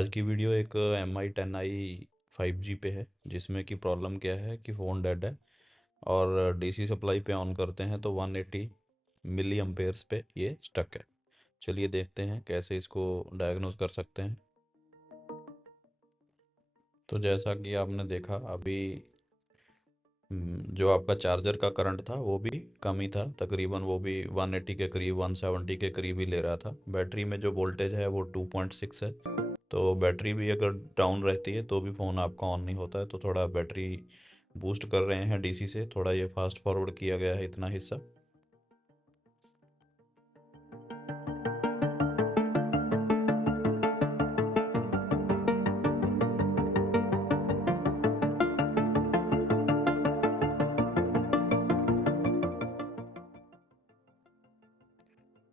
आज की वीडियो एक MI10i 5G पे है, जिसमें कि प्रॉब्लम क्या है कि फ़ोन डेड है और डीसी सप्लाई पे ऑन करते हैं तो 180 मिली एम्पेयर्स पे ये स्टक है। चलिए देखते हैं कैसे इसको डायग्नोज कर सकते हैं। तो जैसा कि आपने देखा अभी जो आपका चार्जर का करंट था वो भी कम ही था, तकरीबन वो भी 180 के करीब 170 के करीब ही ले रहा था। बैटरी में जो वोल्टेज है वो 2.6 है, तो बैटरी भी अगर डाउन रहती है तो भी फ़ोन आपका ऑन नहीं होता है। तो थोड़ा बैटरी बूस्ट कर रहे हैं डीसी से, थोड़ा ये फास्ट फॉरवर्ड किया गया है इतना हिस्सा।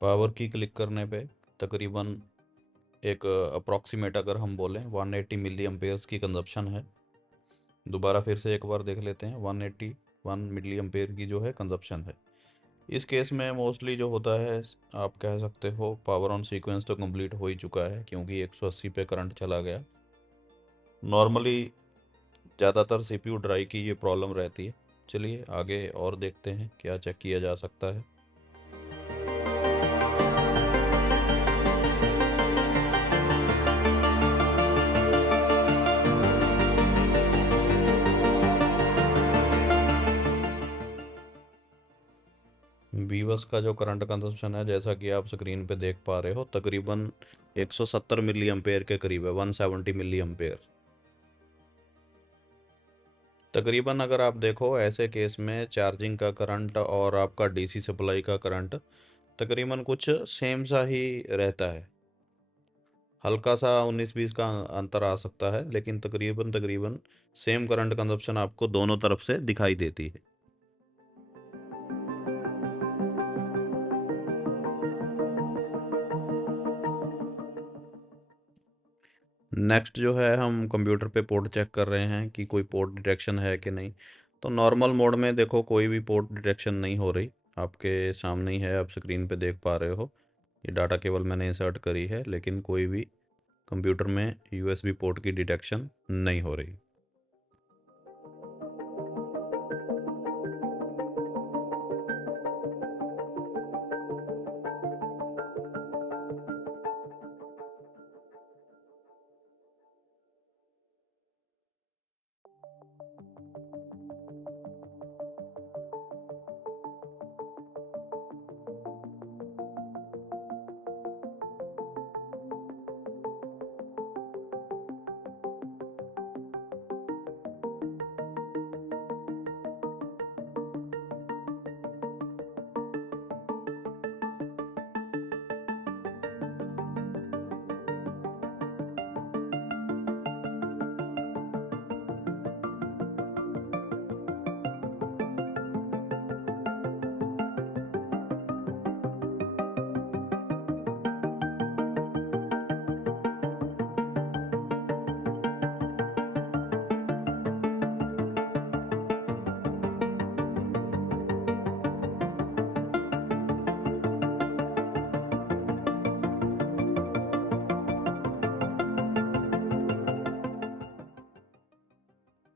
पावर की क्लिक करने पे तकरीबन एक अप्रॉक्सीमेट अगर हम बोलें 180 मिली एम्पेयर्स की कंजप्शन है। दोबारा फिर से एक बार देख लेते हैं, 181 मिली एम्पेयर की जो है कंजप्शन है। इस केस में मोस्टली जो होता है, आप कह सकते हो पावर ऑन सीक्वेंस तो कंप्लीट हो ही चुका है, क्योंकि 180 पे करंट चला गया। नॉर्मली ज़्यादातर सीपीयू ड्राई की ये प्रॉब्लम रहती है। चलिए आगे और देखते हैं क्या चेक किया जा सकता है। बीवस का जो करंट कंजप्शन है, जैसा कि आप स्क्रीन पे देख पा रहे हो, तकरीबन 170 मिली एम्पेयर के करीब है, 170 मिली एम्पेयर तकरीबन। अगर आप देखो ऐसे केस में चार्जिंग का करंट और आपका डीसी सप्लाई का करंट तकरीबन कुछ सेम सा ही रहता है। हल्का सा 19-20 का अंतर आ सकता है, लेकिन तकरीबन तकरीबन सेम करंट कंजप्शन आपको दोनों तरफ से दिखाई देती है। नेक्स्ट जो है, हम कंप्यूटर पे पोर्ट चेक कर रहे हैं कि कोई पोर्ट डिटेक्शन है कि नहीं। तो नॉर्मल मोड में देखो कोई भी पोर्ट डिटेक्शन नहीं हो रही, आपके सामने ही है, आप स्क्रीन पे देख पा रहे हो। ये डाटा केबल मैंने इंसर्ट करी है, लेकिन कोई भी कंप्यूटर में यूएसबी पोर्ट की डिटेक्शन नहीं हो रही।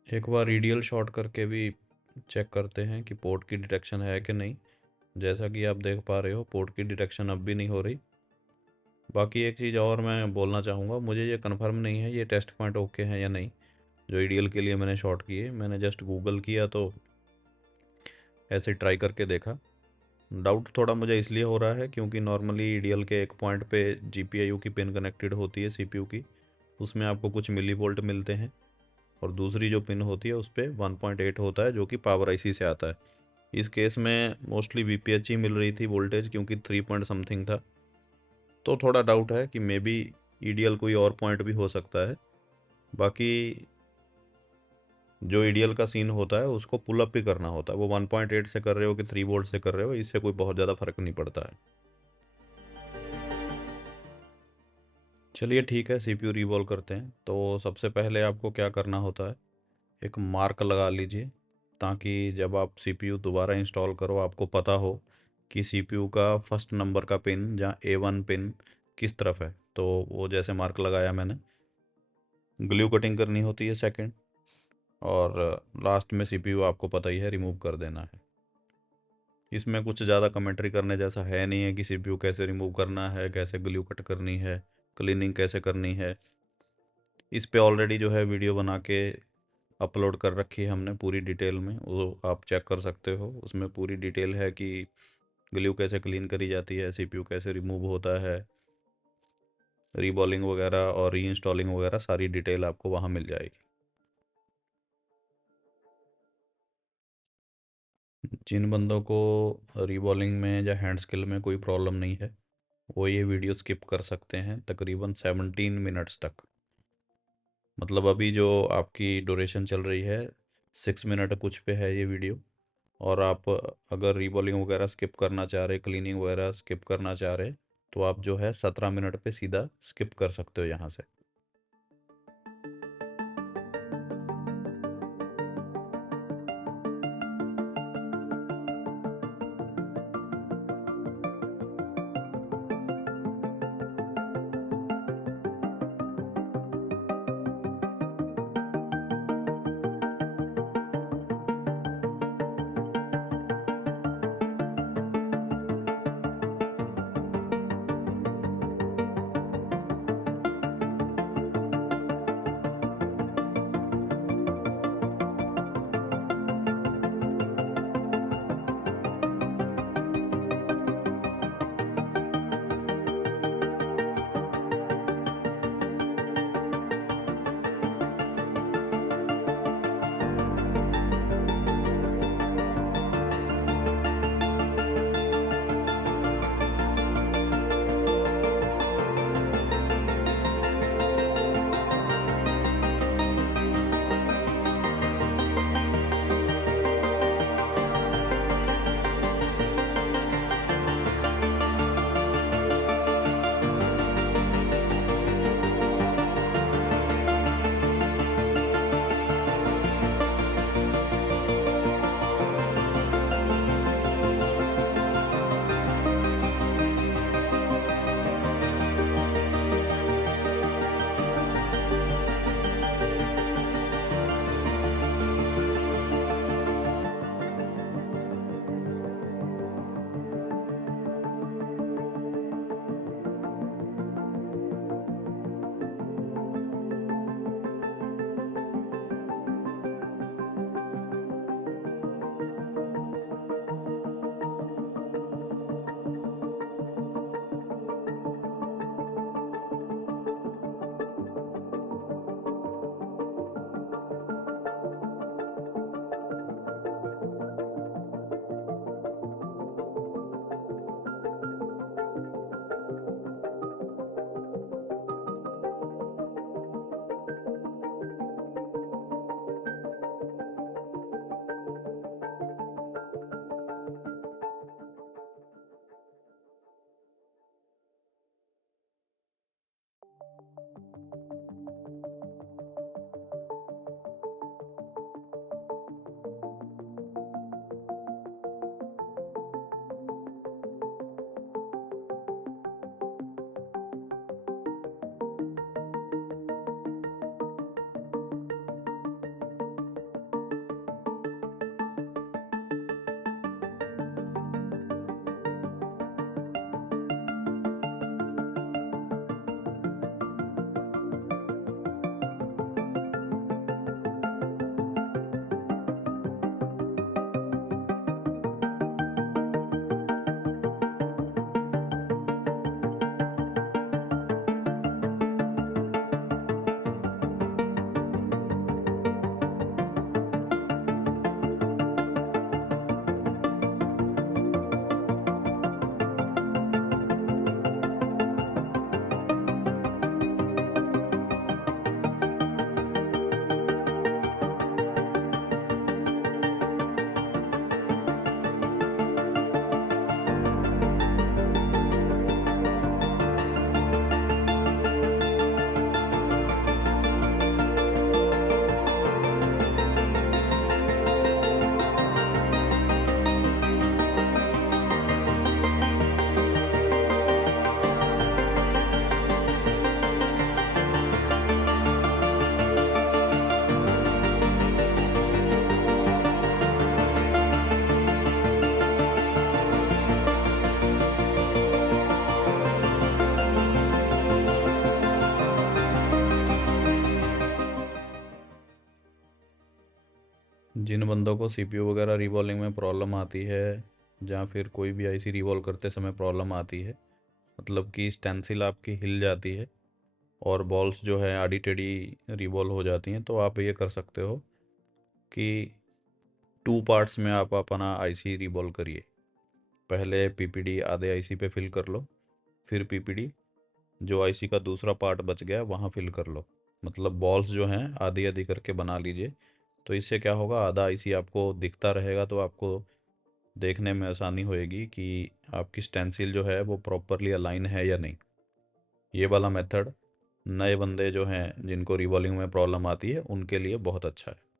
एक बार रीडियल शॉट करके भी चेक करते हैं कि पोर्ट की डिटेक्शन है कि नहीं। जैसा कि आप देख पा रहे हो, पोर्ट की डिटेक्शन अब भी नहीं हो रही। बाकी एक चीज़ और मैं बोलना चाहूँगा, मुझे ये कंफर्म नहीं है ये टेस्ट पॉइंट ओके हैं या नहीं। जो ईडीएल के लिए मैंने शॉट किए, मैंने जस्ट गूगल किया तो ऐसे ट्राई करके देखा। डाउट थोड़ा मुझे इसलिए हो रहा है क्योंकि नॉर्मली ईडीएल के एक पॉइंट पे जीपीआईयू की पिन कनेक्टेड होती है सीपीयू की, उसमें आपको कुछ मिली वोल्ट मिलते हैं, और दूसरी जो पिन होती है उस पर 1.8 होता है, जो कि पावर आईसी से आता है। इस केस में मोस्टली वीपीएच ही मिल रही थी वोल्टेज, क्योंकि 3 पॉइंट समथिंग था। तो थोड़ा डाउट है कि मे बी ईडीएल कोई और पॉइंट भी हो सकता है। बाकी जो ईडीएल का सीन होता है उसको पुल अप भी करना होता है, वो 1.8 से कर रहे हो कि 3 वोल्ट से कर रहे हो, इससे कोई बहुत ज़्यादा फर्क नहीं पड़ता है। चलिए ठीक है, सीपीयू रिवॉल्व करते हैं। तो सबसे पहले आपको क्या करना होता है, एक मार्क लगा लीजिए, ताकि जब आप सीपीयू दोबारा इंस्टॉल करो आपको पता हो कि सीपीयू का फर्स्ट नंबर का पिन या A1 पिन किस तरफ है। तो वो जैसे मार्क लगाया मैंने, ग्लू कटिंग करनी होती है सेकंड, और लास्ट में सीपीयू आपको पता ही है रिमूव कर देना है। इसमें कुछ ज़्यादा कमेंट्री करने जैसा है नहीं है कि सीपीयू कैसे रिमूव करना है, कैसे ग्लू कट करनी है, क्लीनिंग कैसे करनी है। इस पे ऑलरेडी जो है वीडियो बना के अपलोड कर रखी है हमने पूरी डिटेल में, वो आप चेक कर सकते हो। उसमें पूरी डिटेल है कि ग्लू कैसे क्लीन करी जाती है, सीपीयू कैसे रिमूव होता है, रीबॉलिंग वगैरह और री इंस्टॉलिंग वगैरह सारी डिटेल आपको वहाँ मिल जाएगी। जिन बंदों को रीबॉलिंग में या हैंड स्किल में कोई प्रॉब्लम नहीं है, वो ये वीडियो स्किप कर सकते हैं तकरीबन 17 मिनट्स तक। मतलब अभी जो आपकी ड्यूरेशन चल रही है 6 मिनट कुछ पे है ये वीडियो, और आप अगर रीबॉलिंग वगैरह स्किप करना चाह रहे, क्लीनिंग वगैरह स्किप करना चाह रहे, तो आप जो है 17 मिनट पे सीधा स्किप कर सकते हो यहाँ से। जिन बंदों को सीपीयू वगैरह रिवॉल्विंग में प्रॉब्लम आती है, या फिर कोई भी आईसी रिवॉल्व करते समय प्रॉब्लम आती है, मतलब कि स्टेंसिल आपकी हिल जाती है और बॉल्स जो है आड़ी टेढ़ी रिवॉल्व हो जाती हैं, तो आप ये कर सकते हो कि 2 पार्ट्स में आप अपना आईसी रिवॉल्व करिए। पहले पीपीडी आधे आईसी पे फिल कर लो, फिर पीपीडी जो आईसी का दूसरा पार्ट बच गया वहाँ फिल कर लो। मतलब बॉल्स जो हैं आधी आधी करके बना लीजिए। तो इससे क्या होगा, आधा आईसी आपको दिखता रहेगा, तो आपको देखने में आसानी होएगी कि आपकी स्टेंसिल जो है वो प्रॉपरली अलाइन है या नहीं। ये वाला मेथड नए बंदे जो हैं जिनको रिवॉल्विंग में प्रॉब्लम आती है उनके लिए बहुत अच्छा है।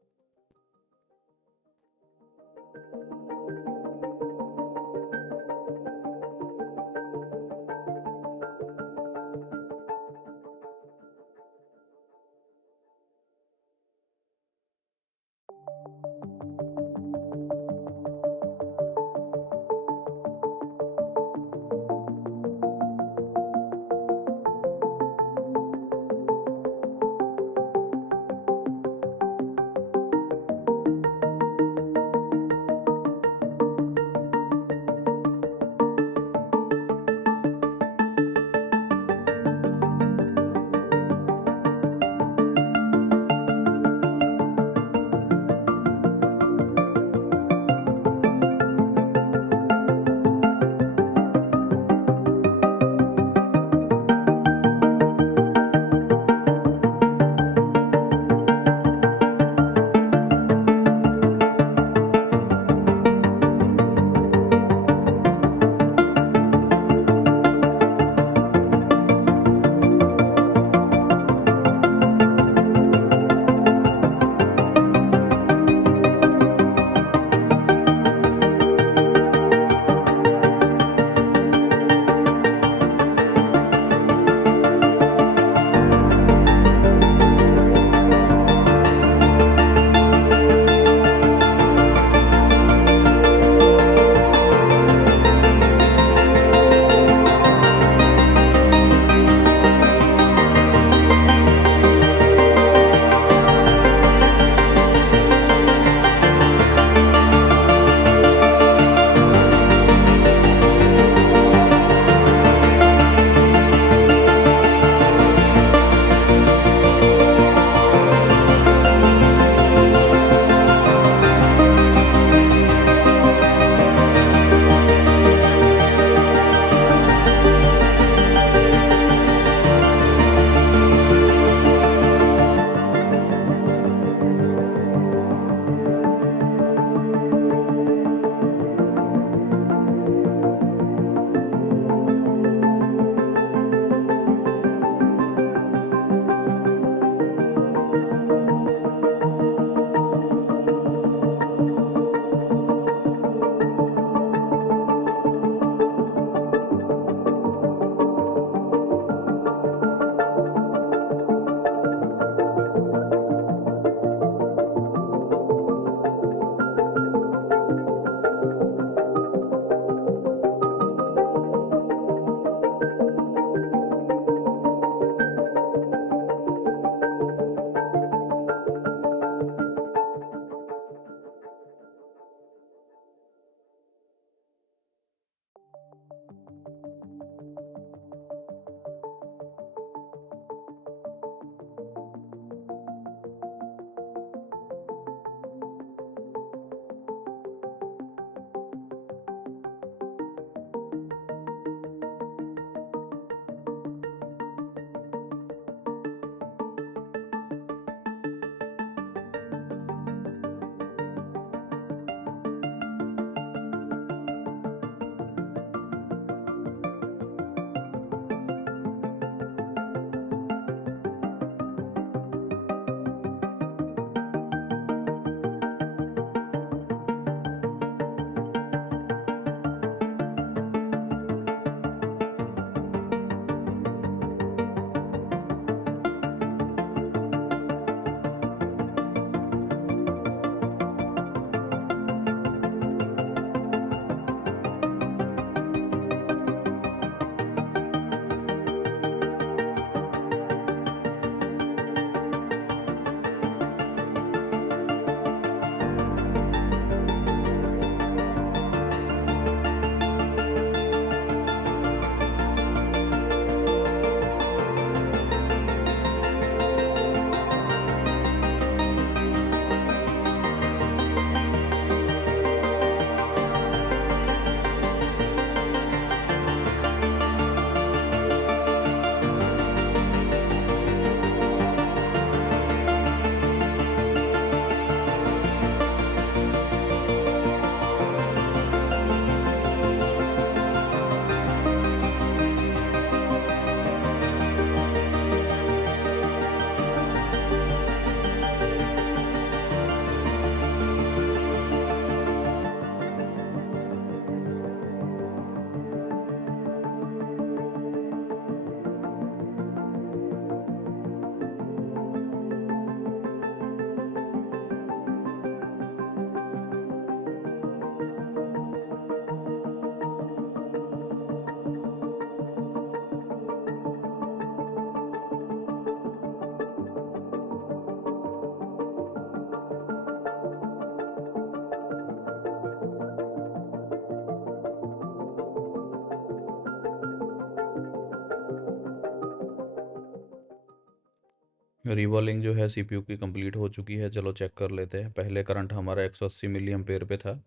रिवॉल्विंग जो है सीपीयू की कंप्लीट हो चुकी है। चलो चेक कर लेते हैं। पहले करंट हमारा 180 मिली एम्पेयर पे था।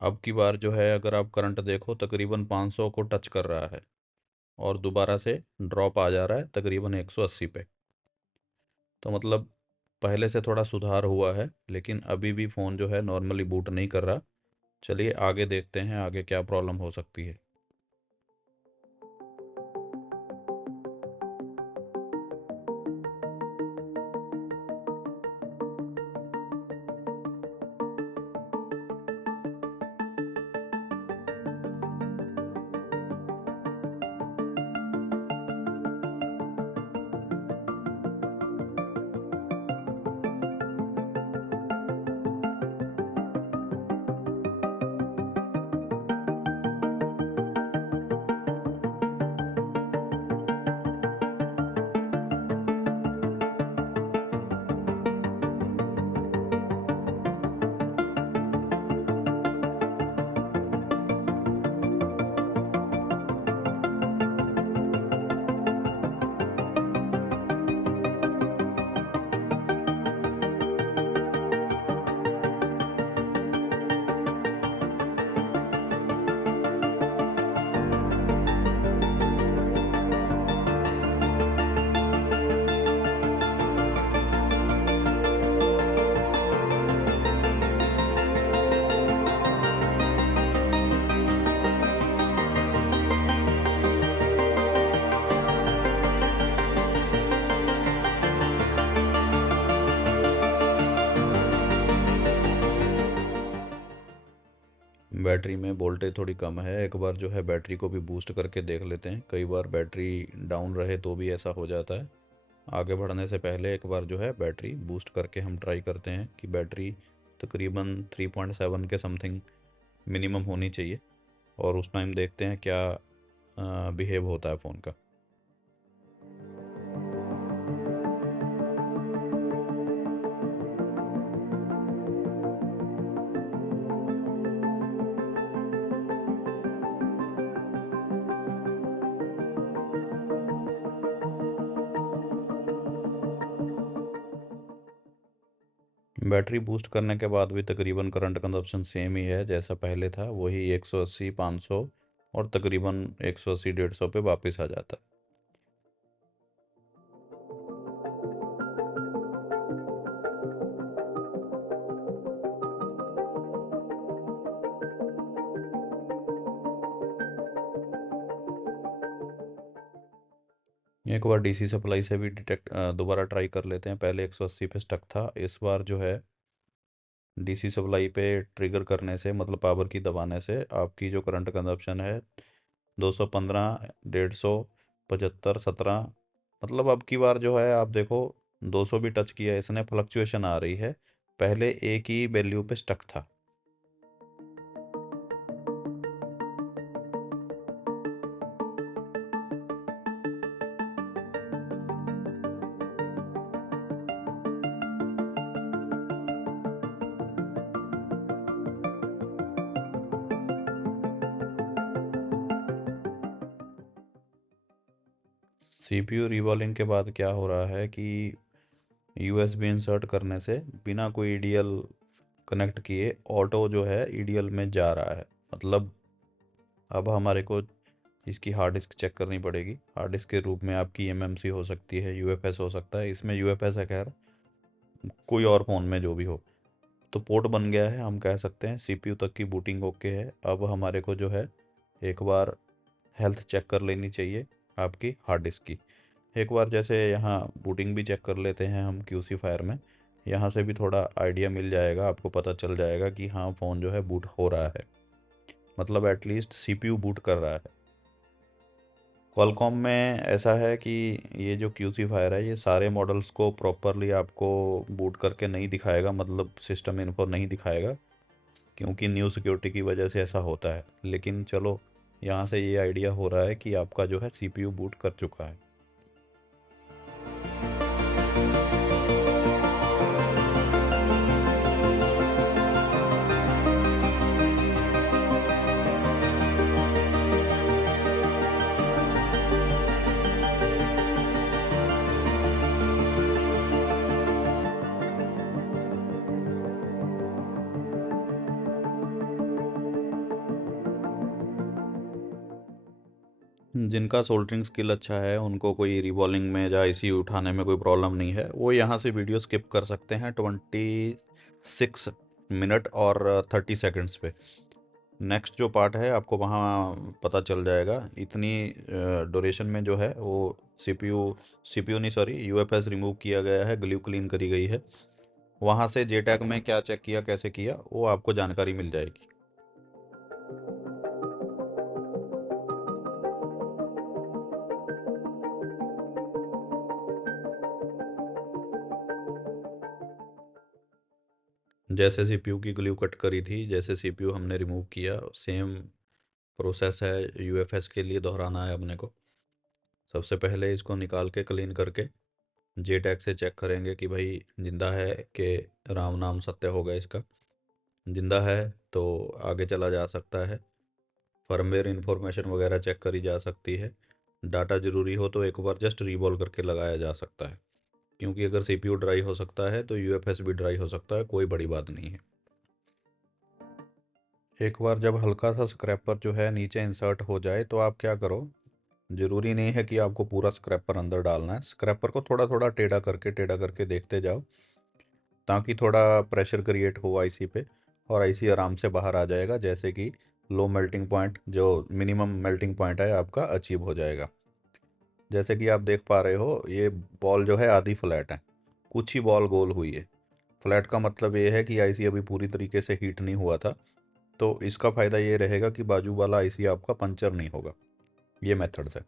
अब की बार जो है अगर आप करंट देखो तकरीबन 500 को टच कर रहा है और दोबारा से ड्रॉप आ जा रहा है तकरीबन 180 पे। तो मतलब पहले से थोड़ा सुधार हुआ है, लेकिन अभी भी फ़ोन जो है नॉर्मली बूट नहीं कर रहा। चलिए आगे देखते हैं आगे क्या प्रॉब्लम हो सकती है। बैटरी में वोल्टेज थोड़ी कम है। एक बार जो है बैटरी को भी बूस्ट करके देख लेते हैं। कई बार बैटरी डाउन रहे तो भी ऐसा हो जाता है। आगे बढ़ने से पहले एक बार जो है बैटरी बूस्ट करके हम ट्राई करते हैं कि बैटरी तकरीबन 3.7 के समथिंग मिनिमम होनी चाहिए, और उस टाइम देखते हैं क्या बिहेव होता है फ़ोन का। बैटरी बूस्ट करने के बाद भी तकरीबन करंट कंजप्शन सेम ही है जैसा पहले था, वही 180 500 और तकरीबन 180 150 पे वापस आ जाता है। एक बार डीसी सप्लाई से भी दोबारा ट्राई कर लेते हैं। पहले 180 पे स्टक था, इस बार जो है डीसी सप्लाई पे ट्रिगर करने से मतलब पावर की दबाने से आपकी जो करंट कंजप्शन है 215 150 75 17, मतलब अब की बार जो है आप देखो 200 भी टच किया इसने, फ्लक्चुएशन आ रही है। पहले एक ही वैल्यू पे स्टक था। सीपीयू रिवॉल्विंग के बाद क्या हो रहा है कि यूएसबी इंसर्ट करने से बिना कोई ईडीएल कनेक्ट किए ऑटो जो है ईडीएल में जा रहा है। मतलब अब हमारे को इसकी हार्ड डिस्क चेक करनी पड़ेगी। हार्ड डिस्क के रूप में आपकी एमएमसी हो सकती है, यूएफएस हो सकता है। इसमें यूएफएस है, खैर कोई और फ़ोन में जो भी हो। तो पोर्ट बन गया है, हम कह सकते हैं सीपीयू तक की बूटिंग ओके है। अब हमारे को जो है एक बार हेल्थ चेक कर लेनी चाहिए आपकी हार्ड डिस्क की। एक बार जैसे यहाँ बूटिंग भी चेक कर लेते हैं हम क्यूसी फायर में। यहाँ से भी थोड़ा आइडिया मिल जाएगा, आपको पता चल जाएगा कि हाँ फ़ोन जो है बूट हो रहा है, मतलब एटलीस्ट सीपीयू बूट कर रहा है। क्वालकॉम में ऐसा है कि ये जो क्यूसी फायर है ये सारे मॉडल्स को प्रॉपरली आपको बूट करके नहीं दिखाएगा, मतलब सिस्टम इन्फो नहीं दिखाएगा, क्योंकि न्यू सिक्योरिटी की वजह से ऐसा होता है। लेकिन चलो यहाँ से ये आइडिया हो रहा है कि आपका जो है सीपीयू बूट कर चुका है। जिनका सोल्डरिंग स्किल अच्छा है उनको कोई रिबॉलिंग में या आईसी उठाने में कोई प्रॉब्लम नहीं है, वो यहाँ से वीडियो स्किप कर सकते हैं 26 मिनट और 30 सेकंड्स पे। नेक्स्ट जो पार्ट है आपको वहाँ पता चल जाएगा। इतनी ड्यूरेशन में जो है वो सीपीयू नहीं, सॉरी, यूएफएस रिमूव किया गया है, ग्लू क्लीन करी गई है। वहाँ से जेटैग में क्या चेक किया, कैसे किया, वो आपको जानकारी मिल जाएगी। जैसे सीपीयू की ग्लू कट करी थी, जैसे सीपीयू हमने रिमूव किया, सेम प्रोसेस है यूएफएस के लिए दोहराना है अपने को। सबसे पहले इसको निकाल के क्लीन करके जे टैग से चेक करेंगे कि भाई जिंदा है कि राम नाम सत्य होगा इसका। जिंदा है तो आगे चला जा सकता है, फर्मवेयर इन्फॉर्मेशन वगैरह चेक करी जा सकती है। डाटा ज़रूरी हो तो एक बार जस्ट रीबॉल करके लगाया जा सकता है, क्योंकि अगर सीपीयू ड्राई हो सकता है तो यूएफएस भी ड्राई हो सकता है, कोई बड़ी बात नहीं है। एक बार जब हल्का सा स्क्रैपर जो है नीचे इंसर्ट हो जाए तो आप क्या करो, ज़रूरी नहीं है कि आपको पूरा स्क्रैपर अंदर डालना है, स्क्रैपर को थोड़ा थोड़ा टेढ़ा करके देखते जाओ, ताकि थोड़ा प्रेशर क्रिएट हो आईसी पे और आईसी आराम से बाहर आ जाएगा। जैसे कि लो मेल्टिंग पॉइंट, जो मिनिमम मेल्टिंग पॉइंट है आपका, अचीव हो जाएगा। जैसे कि आप देख पा रहे हो ये बॉल जो है आधी फ्लैट है, कुछ ही बॉल गोल हुई है। फ्लैट का मतलब ये है कि आईसी अभी पूरी तरीके से हीट नहीं हुआ था, तो इसका फ़ायदा ये रहेगा कि बाजू वाला आईसी आपका पंचर नहीं होगा। ये मेथड है।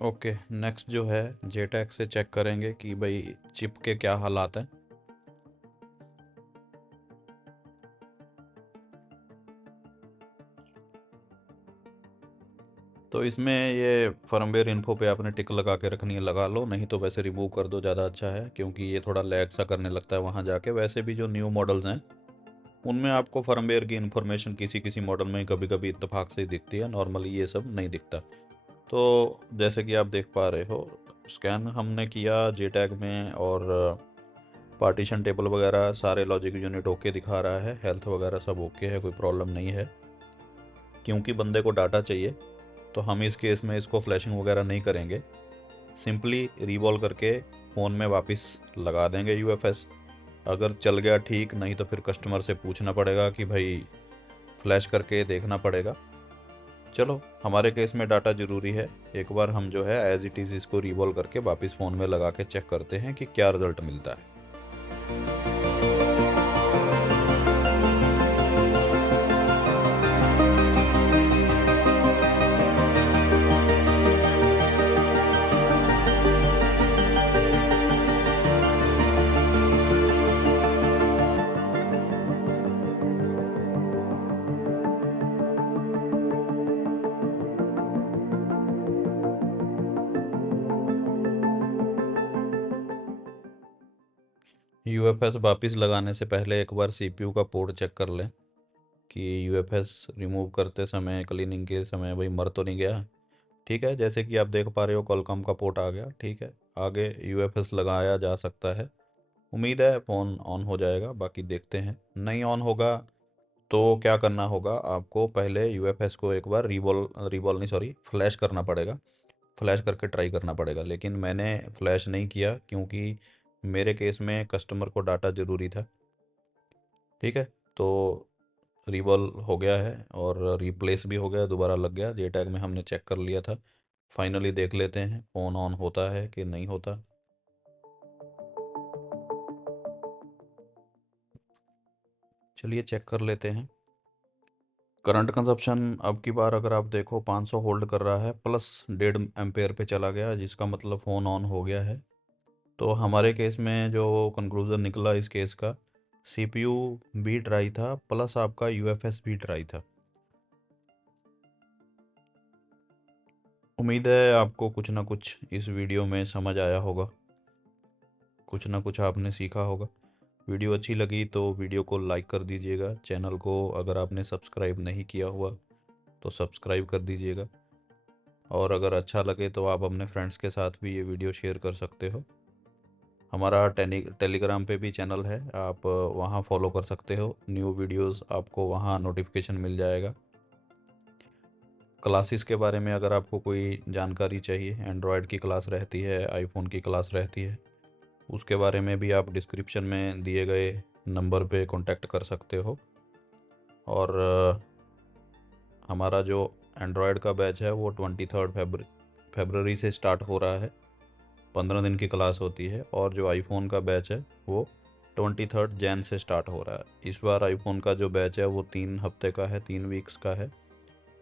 ओके, नेक्स्ट जो है जेटैग से चेक करेंगे कि भाई चिप के क्या हालात हैं। तो इसमें ये फर्मवेयर इन्फो पे आपने टिक लगा के रखनी है, लगा लो, नहीं तो वैसे रिमूव कर दो, ज़्यादा अच्छा है, क्योंकि ये थोड़ा लैग सा करने लगता है वहाँ जाके। वैसे भी जो न्यू मॉडल्स हैं उनमें आपको फर्मवेयर की इन्फॉर्मेशन किसी किसी मॉडल में कभी कभी इत्तेफाक से ही दिखती है, नॉर्मली ये सब नहीं दिखता। तो जैसे कि आप देख पा रहे हो, स्कैन हमने किया जेटैग में और पार्टीशन टेबल वगैरह सारे लॉजिक यूनिट ओके दिखा रहा है, हेल्थ वगैरह सब ओके है, कोई प्रॉब्लम नहीं है। क्योंकि बंदे को डाटा चाहिए तो हम इस केस में इसको फ्लैशिंग वगैरह नहीं करेंगे, सिंपली रीबॉल करके फ़ोन में वापस लगा देंगे यूएफएस। अगर चल गया ठीक, नहीं तो फिर कस्टमर से पूछना पड़ेगा कि भाई फ्लैश करके देखना पड़ेगा। चलो, हमारे केस में डाटा ज़रूरी है। एक बार हम जो है एज इट इज़ इसको रिवॉल्व करके वापस फ़ोन में लगा के चेक करते हैं कि क्या रिज़ल्ट मिलता है। यूएफएस वापस लगाने से पहले एक बार सीपीयू का पोर्ट चेक कर लें कि यूएफएस रिमूव करते समय, क्लीनिंग के समय भाई मर तो नहीं गया। ठीक है, जैसे कि आप देख पा रहे हो कॉलकॉम का पोर्ट आ गया। ठीक है, आगे यूएफएस लगाया जा सकता है। उम्मीद है फ़ोन ऑन हो जाएगा, बाकी देखते हैं। नहीं ऑन होगा तो क्या करना होगा आपको, पहले यूएफएस को एक बार रिवॉल्व नहीं, सॉरी, फ्लैश करना पड़ेगा। फ्लैश करके ट्राई करना पड़ेगा, लेकिन मैंने फ्लैश नहीं किया क्योंकि मेरे केस में कस्टमर को डाटा ज़रूरी था। ठीक है, तो रिवॉल्व हो गया है और रिप्लेस भी हो गया, दोबारा लग गया। जे टैग में हमने चेक कर लिया था। फाइनली देख लेते हैं फ़ोन ऑन होता है कि नहीं होता। चलिए चेक कर लेते हैं। करंट कंजप्शन अब की बार अगर आप देखो 500 होल्ड कर रहा है, प्लस 1.5 एम्पेयर पे चला गया, जिसका मतलब फ़ोन ऑन हो गया है। तो हमारे केस में जो कंक्लूज़न निकला इस केस का, सीपीयू भी ड्राई था प्लस आपका यूएफएस भी ड्राई था। उम्मीद है आपको कुछ ना कुछ इस वीडियो में समझ आया होगा, कुछ ना कुछ आपने सीखा होगा। वीडियो अच्छी लगी तो वीडियो को लाइक कर दीजिएगा। चैनल को अगर आपने सब्सक्राइब नहीं किया हुआ तो सब्सक्राइब कर दीजिएगा। और अगर अच्छा लगे तो आप अपने फ्रेंड्स के साथ भी ये वीडियो शेयर कर सकते हो। हमारा टेलीग्राम पे भी चैनल है, आप वहाँ फॉलो कर सकते हो। न्यू वीडियोस आपको वहाँ नोटिफिकेशन मिल जाएगा। क्लासेस के बारे में अगर आपको कोई जानकारी चाहिए, एंड्रॉयड की क्लास रहती है, आईफोन की क्लास रहती है, उसके बारे में भी आप डिस्क्रिप्शन में दिए गए नंबर पे कांटेक्ट कर सकते हो। और हमारा जो एंड्रॉयड का बैच है वो 23 फरवरी से स्टार्ट हो रहा है। 15 दिन की क्लास होती है। और जो आईफोन का बैच है वो 23 जैन से स्टार्ट हो रहा है। इस बार आईफोन का जो बैच है वो 3 हफ्ते का है, 3 वीक्स का है।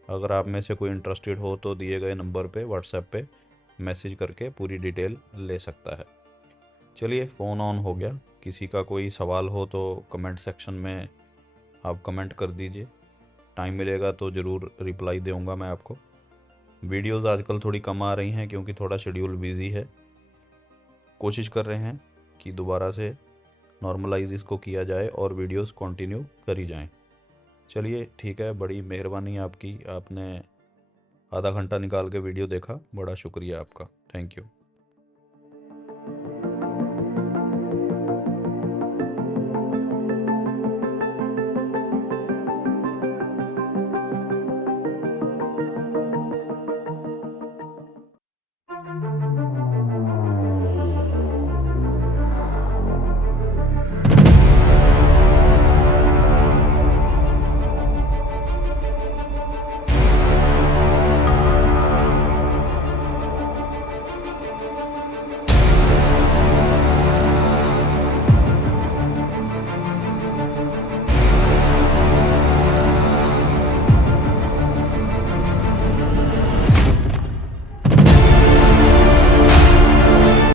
अगर आप में से कोई इंटरेस्टेड हो तो दिए गए नंबर पे व्हाट्सएप पे मैसेज करके पूरी डिटेल ले सकता है। चलिए, फ़ोन ऑन हो गया। किसी का कोई सवाल हो तो कमेंट सेक्शन में आप कमेंट कर दीजिए। टाइम मिलेगा तो ज़रूर रिप्लाई दूंगा मैं आपको। वीडियोज़ आजकल थोड़ी कम आ रही हैं क्योंकि थोड़ा शेड्यूल बिजी है। कोशिश कर रहे हैं कि दोबारा से नॉर्मलाइज इसको किया जाए और वीडियोस कंटिन्यू करी जाएं। चलिए ठीक है, बड़ी मेहरबानी आपकी, आपने आधा घंटा निकाल के वीडियो देखा, बड़ा शुक्रिया आपका। Thank you.